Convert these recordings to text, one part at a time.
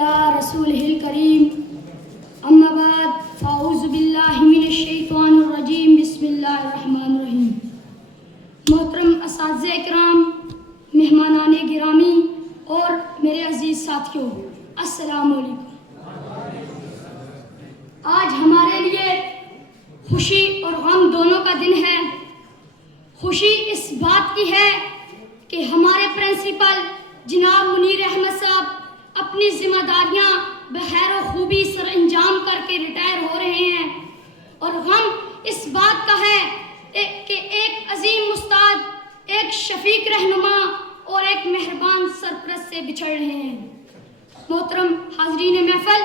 अला रसूलिहिल करीम अम्मा बाद फ़ाऊज़ु बिल्लाहि मिनश शैतानिर रजीम बिस्मिल्लाहिर रहमानिर रहीम। मोहतरम असातिज़े इकराम, मेहमानान गिरामी और मेरे अजीज़ साथियों, अस्सलामु अलैकुम। आज हमारे लिए खुशी और गम दोनों का दिन है। खुशी इस बात की है कि हमारे प्रिंसिपल जनाब मुनीर अहमद साहब अपनी जिम्मेदारियां बखैर खूबी सर अंजाम करके रिटायर हो रहे हैं, और गम इस बात का है कि एक अजीम उस्ताद, एक शफीक रहनुमा और एक मेहरबान सरपरस्त से बिछड़ रहे हैं। मोहतरम हाजरीन महफल,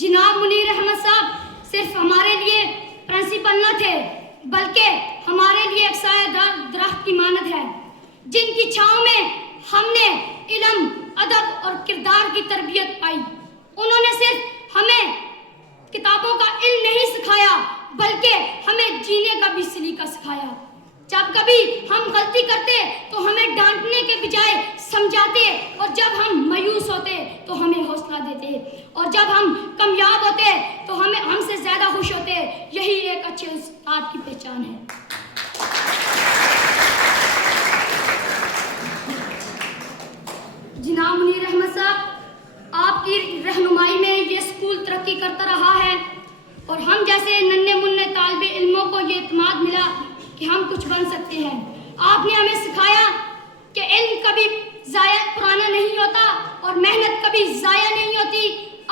जनाब मुनीर अहमद साहब सिर्फ हमारे लिए प्रिंसिपल न थे, बल्कि हमारे लिए एक सायादार दरख्त की मानद है, जिनकी छांव में हमने इल्म, अदब और किरदार की तरबियत पाई। उन्होंने सिर्फ हमें किताबों का इल्म नहीं सिखाया, बल्कि हमें जीने का भी सलीका सिखाया। जब कभी हम गलती करते तो हमें डांटने के बजाय समझाते, और जब हम मायूस होते तो हमें हौसला देते, और जब हम कामयाब होते तो हमें हमसे ज़्यादा खुश होते। यही एक अच्छे उस्ताद की पहचान है। जनाब मुनीर अहमद साहब, आपकी रहनुमाई में ये स्कूल तरक्की करता रहा है, और हम जैसे नन्हे मुन्ने तालिबे इल्मों को ये इत्मीनान मिला कि हम कुछ बन सकते हैं। आपने हमें सिखाया कि इल्म कभी ज़ाया पुराना नहीं होता और मेहनत कभी ज़ाया नहीं होती।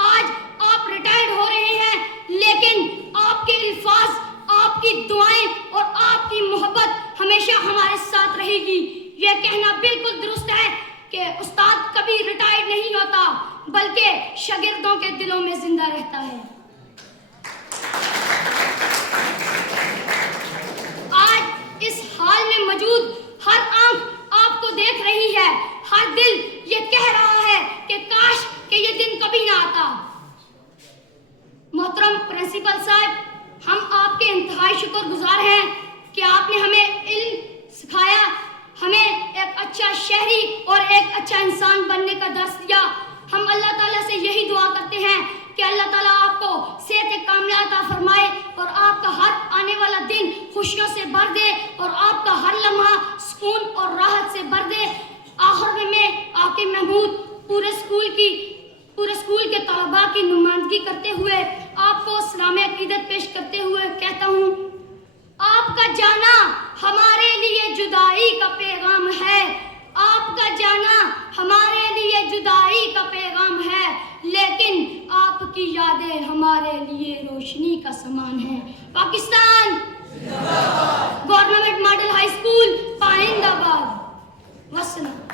आज आप रिटायर्ड हो रहे हैं, लेकिन आपके अल्फाज, आपकी दुआएं और आपकी मोहब्बत हमेशा हमारे साथ रहेगी। यह कहना बिल्कुल दुरुस्त है कि उस्ताद कभी रिटायर्ड नहीं होता, बल्कि शागिर्दों के दिलों में जिंदा रहता है। आज इस हाल में मौजूद हर आंख आपको देख रही है, हर दिल ये कह रहा है कि काश कि ये दिन कभी ना आता। मोहतरम प्रिंसिपल साहब, हम आपके इंतहाई शुक्रगुजार हैं कि आपने हमें इल्म सिखाया, हमें एक अच्छा शहरी और एक अच्छा इंसान बनने का दर्स दिया। हम अल्लाह ताला से यही दुआ करते हैं कि अल्लाह ताला आपको सेहत कामिला अता फरमाए, और आपका हर आने वाला दिन खुशियों से भर दे, और आपका हर लम्हा सुकून और राहत से भर दे। आखिर में आके महमूद पूरे स्कूल के तलबा की नुमाइंदगी करते हुए आपको सलाम अकीदत पेश करते हुए कहता हूँ, आपका जाना हमारे लिए जुदाई का पैगाम है। आपका जाना हमारे लिए जुदाई का पैगाम है, लेकिन आपकी यादें हमारे लिए रोशनी का समान है। Pakistan government model high school पाइंदाबाद। वसलम।